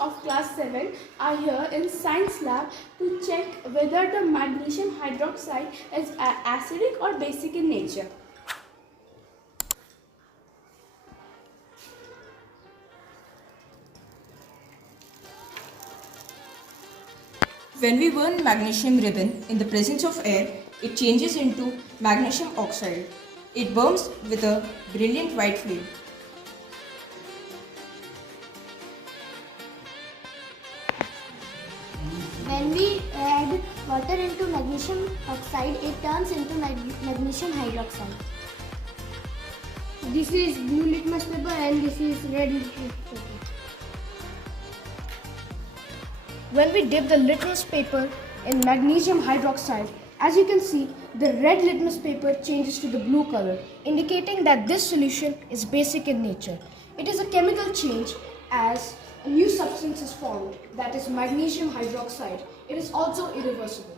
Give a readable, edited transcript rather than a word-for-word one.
Of class 7 are here in science lab to check whether the magnesium hydroxide is acidic or basic in nature. When we burn magnesium ribbon in the presence of air, it changes into magnesium oxide. It burns with a brilliant white flame. When we add water into magnesium oxide, it turns into magnesium hydroxide. This is blue litmus paper and this is red litmus paper. When we dip the litmus paper in magnesium hydroxide, as you can see, the red litmus paper changes to the blue color, indicating that this solution is basic in nature. It is a chemical change as a new substance is formed, that is magnesium hydroxide. It is also irreversible.